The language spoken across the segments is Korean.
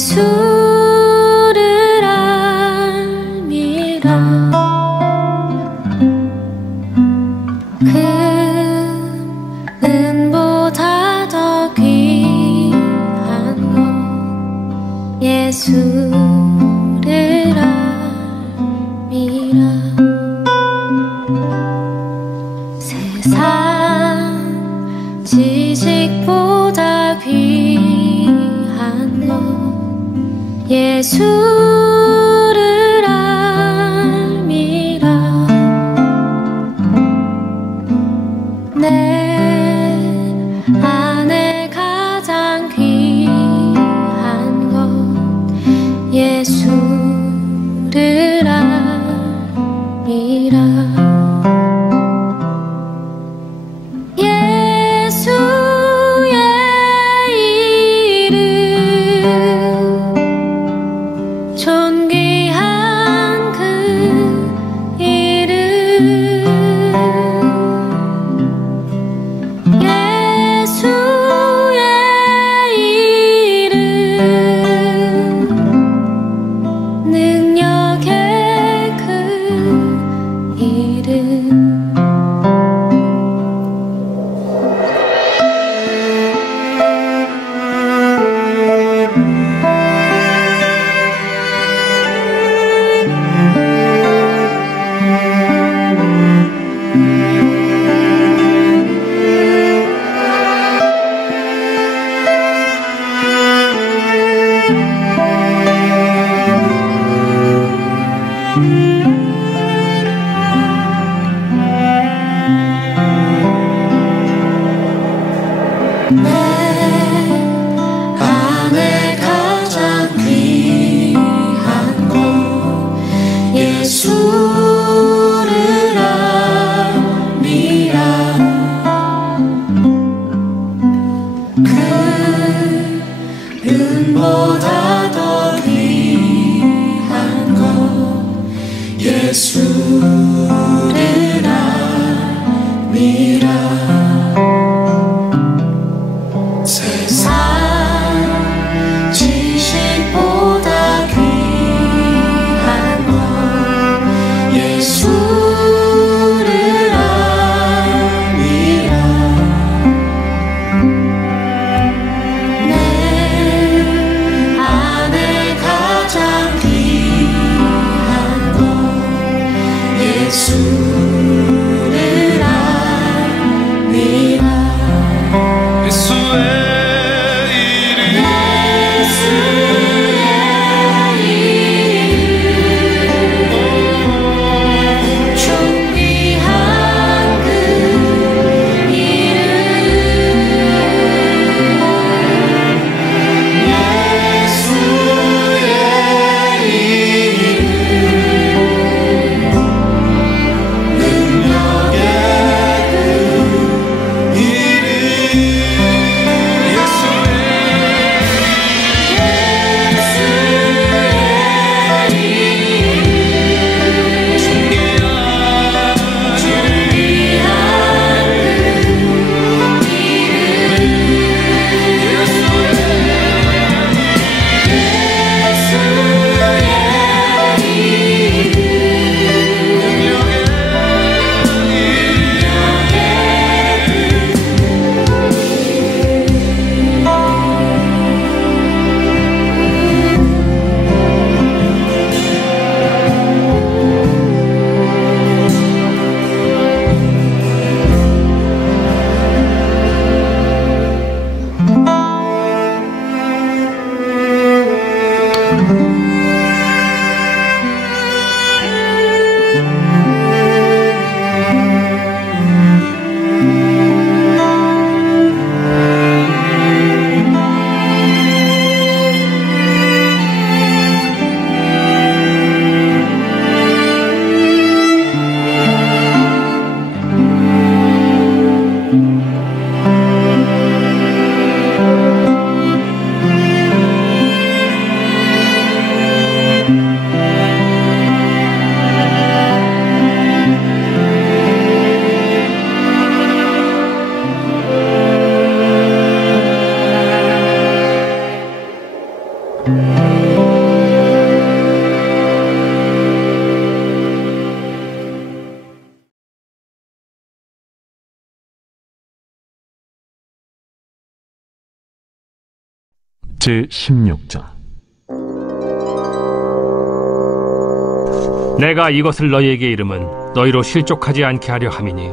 예수를 알미라. 금은보다 더 귀한 것 예수를 알미라. 세상 지식보다 귀한 것 예수를 알미라. 내 안에 가장 귀한 것 예수를 알미라. 존귀한 그 이름 예수의 이름 능력의 그 이름 내 안에 가장 귀한 것 예수를 알미라. 금은보다 더 귀한 것 예수를 알미라. 세상 지식보다 귀한 것 예수를 알미라. 내 안에 가장 귀한 것 예수를 알미라. 예수의 제16장. 내가 이것을 너희에게 이름은 너희로 실족하지 않게 하려 함이니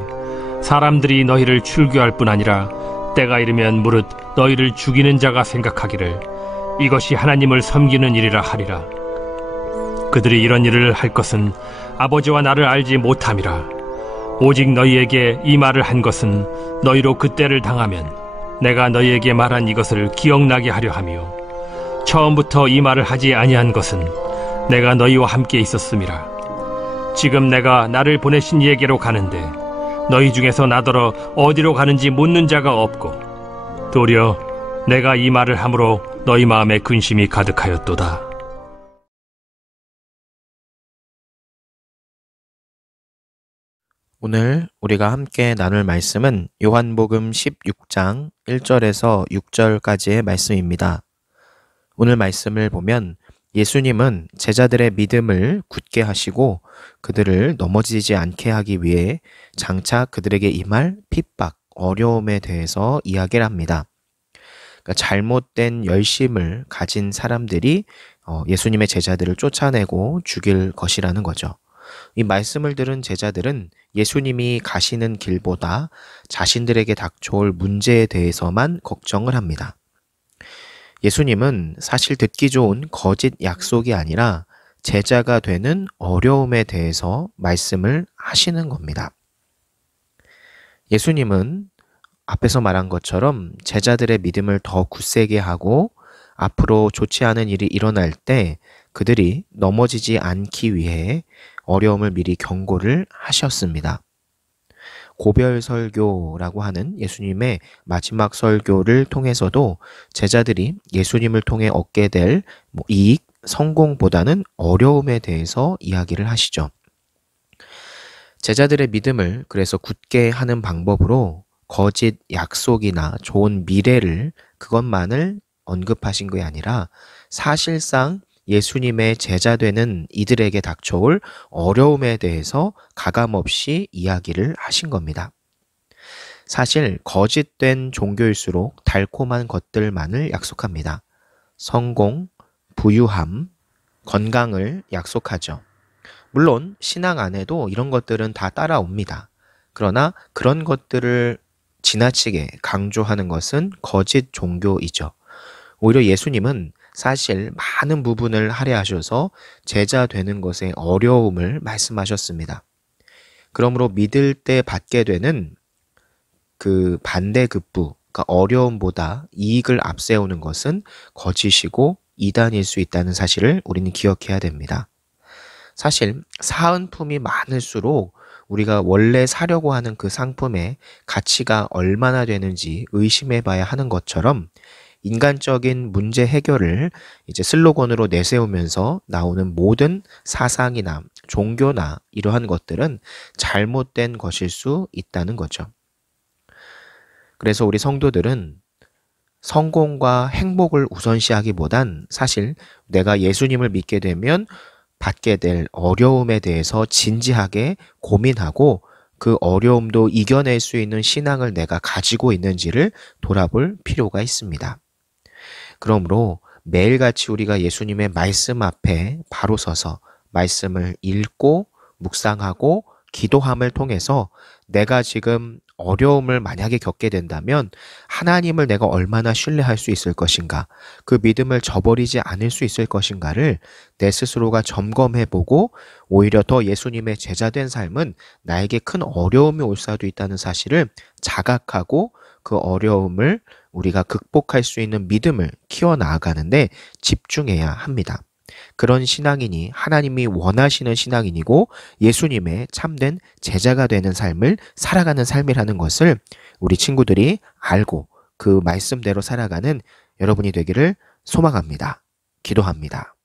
사람들이 너희를 출교할 뿐 아니라 때가 이르면 무릇 너희를 죽이는 자가 생각하기를 이것이 하나님을 섬기는 일이라 하리라. 그들이 이런 일을 할 것은 아버지와 나를 알지 못함이라. 오직 너희에게 이 말을 한 것은 너희로 그때를 당하면 내가 너희에게 말한 이것을 기억나게 하려 함이요 처음부터 이 말을 하지 아니한 것은 내가 너희와 함께 있었음이라. 지금 내가 나를 보내신 이에게로 가는데 너희 중에서 나더러 어디로 가는지 묻는 자가 없고 도리어 내가 이 말을 함으로 너희 마음에 근심이 가득하였도다. 오늘 우리가 함께 나눌 말씀은 요한복음 16장 1절에서 6절까지의 말씀입니다. 오늘 말씀을 보면 예수님은 제자들의 믿음을 굳게 하시고 그들을 넘어지지 않게 하기 위해 장차 그들에게 임할 핍박, 어려움에 대해서 이야기를 합니다. 그러니까 잘못된 열심을 가진 사람들이 예수님의 제자들을 쫓아내고 죽일 것이라는 거죠. 이 말씀을 들은 제자들은 예수님이 가시는 길보다 자신들에게 닥쳐올 문제에 대해서만 걱정을 합니다. 예수님은 사실 듣기 좋은 거짓 약속이 아니라 제자가 되는 어려움에 대해서 말씀을 하시는 겁니다. 예수님은 앞에서 말한 것처럼 제자들의 믿음을 더 굳세게 하고 앞으로 좋지 않은 일이 일어날 때 그들이 넘어지지 않기 위해 어려움을 미리 경고를 하셨습니다. 고별설교라고 하는 예수님의 마지막 설교를 통해서도 제자들이 예수님을 통해 얻게 될 이익, 성공보다는 어려움에 대해서 이야기를 하시죠. 제자들의 믿음을 그래서 굳게 하는 방법으로 거짓 약속이나 좋은 미래를 그것만을 언급하신 것이 아니라 사실상 예수님의 제자 되는 이들에게 닥쳐올 어려움에 대해서 가감없이 이야기를 하신 겁니다. 사실 거짓된 종교일수록 달콤한 것들만을 약속합니다. 성공, 부유함, 건강을 약속하죠. 물론 신앙 안에도 이런 것들은 다 따라옵니다. 그러나 그런 것들을 지나치게 강조하는 것은 거짓 종교이죠. 오히려 예수님은 사실 많은 부분을 할애하셔서 제자 되는 것의 어려움을 말씀하셨습니다. 그러므로 믿을 때 받게 되는 그 반대급부, 그러니까 어려움보다 이익을 앞세우는 것은 거짓이고 이단일 수 있다는 사실을 우리는 기억해야 됩니다. 사실 사은품이 많을수록 우리가 원래 사려고 하는 그 상품의 가치가 얼마나 되는지 의심해 봐야 하는 것처럼 인간적인 문제 해결을 이제 슬로건으로 내세우면서 나오는 모든 사상이나 종교나 이러한 것들은 잘못된 것일 수 있다는 거죠. 그래서 우리 성도들은 성공과 행복을 우선시하기보단 사실 내가 예수님을 믿게 되면 받게 될 어려움에 대해서 진지하게 고민하고 그 어려움도 이겨낼 수 있는 신앙을 내가 가지고 있는지를 돌아볼 필요가 있습니다. 그러므로 매일같이 우리가 예수님의 말씀 앞에 바로 서서 말씀을 읽고 묵상하고 기도함을 통해서 내가 지금 어려움을 만약에 겪게 된다면 하나님을 내가 얼마나 신뢰할 수 있을 것인가, 그 믿음을 저버리지 않을 수 있을 것인가를 내 스스로가 점검해보고 오히려 더 예수님의 제자된 삶은 나에게 큰 어려움이 올 수도 있다는 사실을 자각하고 그 어려움을 우리가 극복할 수 있는 믿음을 키워나가는데 집중해야 합니다. 그런 신앙인이 하나님이 원하시는 신앙인이고 예수님의 참된 제자가 되는 삶을 살아가는 삶이라는 것을 우리 친구들이 알고 그 말씀대로 살아가는 여러분이 되기를 소망합니다. 기도합니다.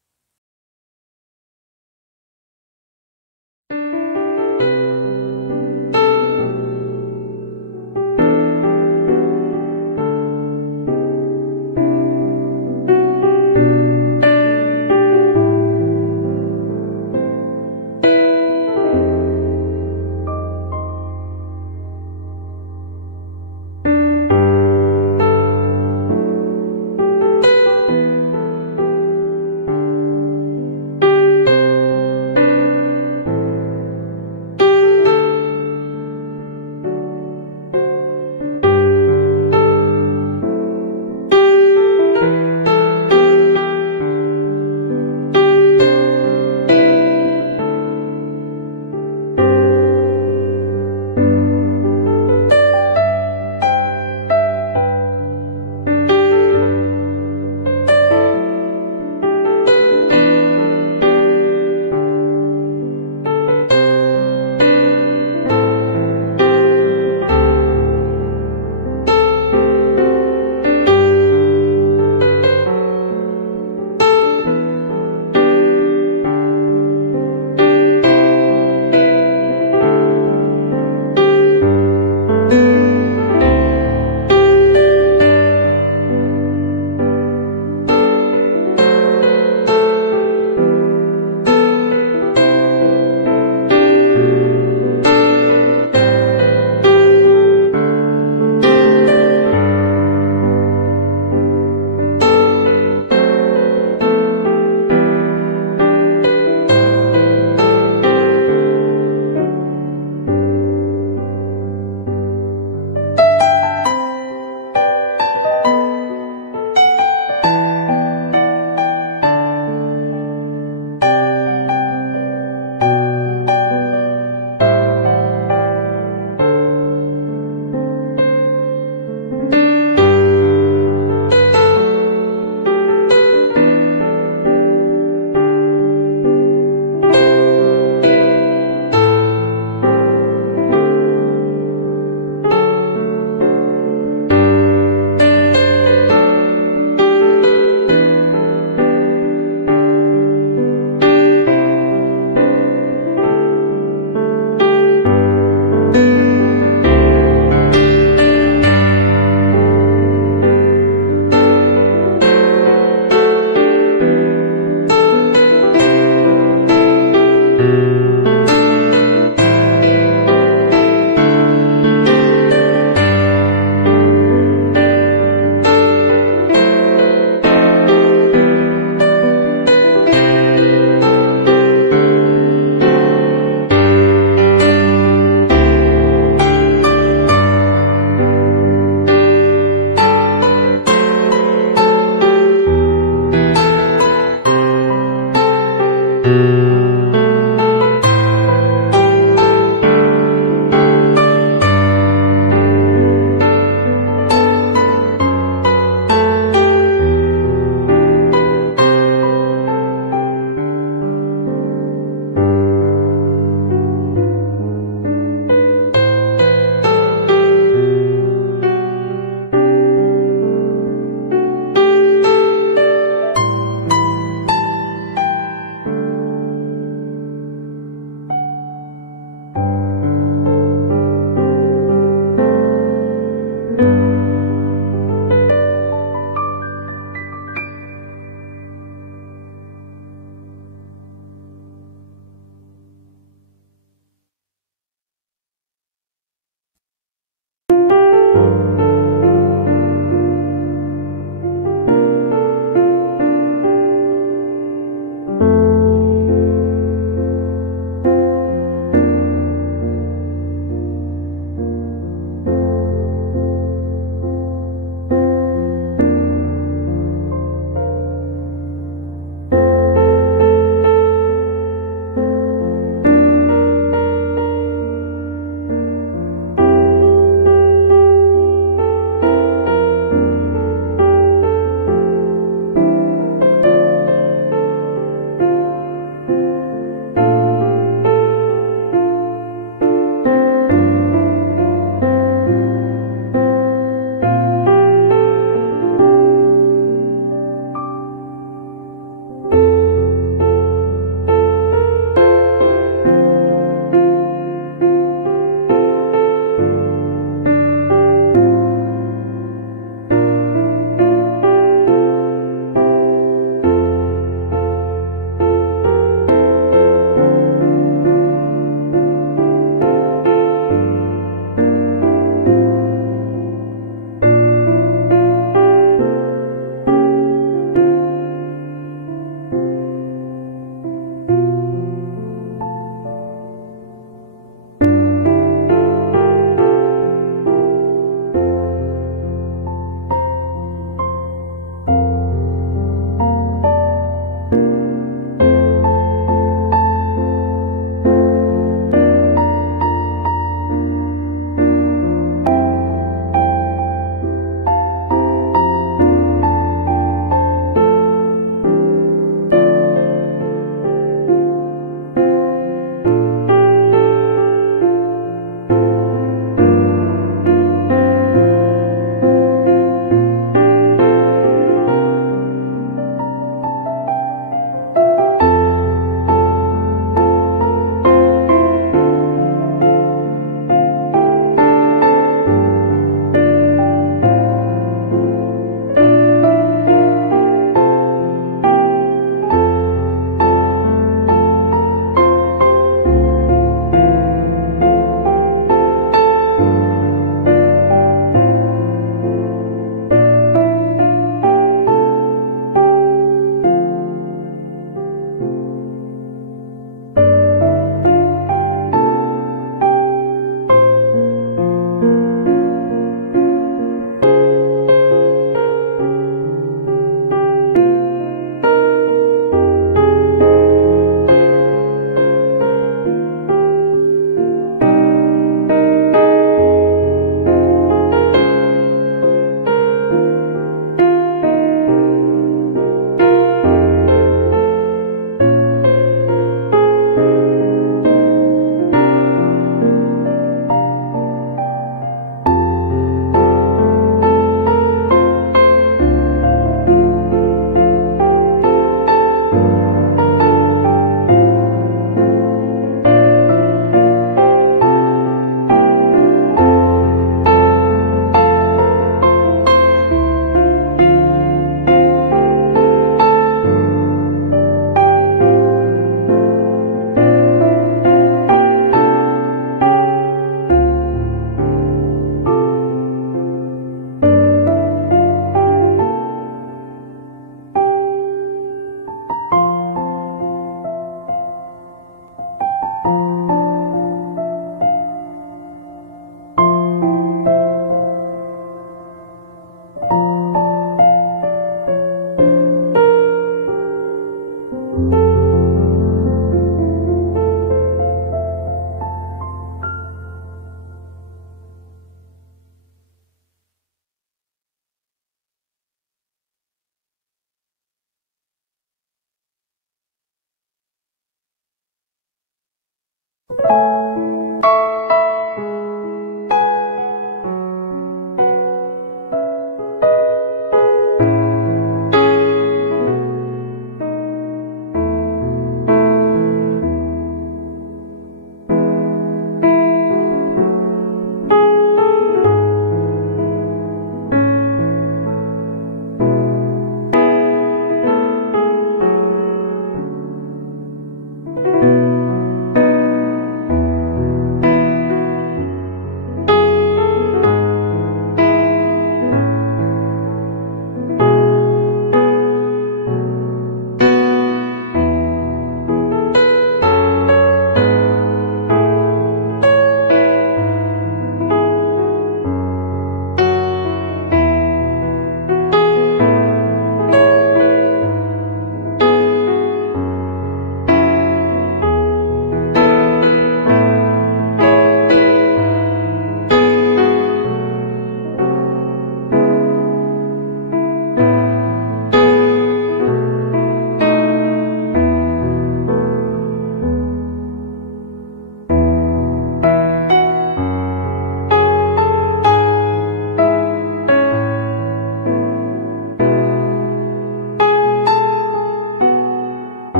주